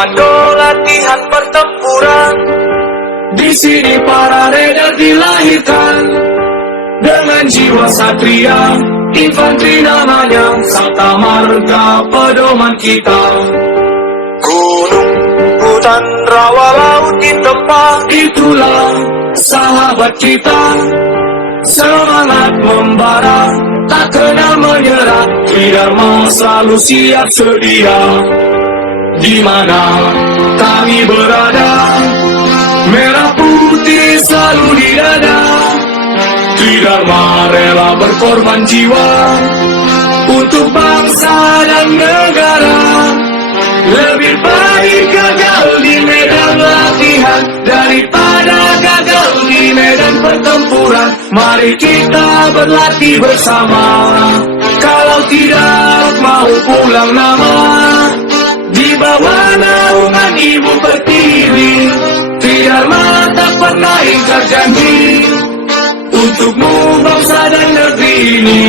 komando latihan pertempuran. Di sini para raider dilahirkan dengan jiwa satria, infanteri namanya, Sabta Marga pedoman kita. Gunung, hutan, rawa, laut ditempa, itulah sahabat kita. Semangat membara, tak kenal menyerah, Tridharma selalu siap sedia. Di mana kami berada, merah putih selalu di dada. Tridharma rela berkorban jiwa untuk bangsa dan negara. Lebih baik gagal di medan latihan daripada gagal di medan pertempuran. Mari kita berlatih bersama, kalau tidak mau pulang nama. Di bawah naungan Ibu Pertiwi, Tridharma tak pernah ingkar janji untukmu bangsa dan negeri ini.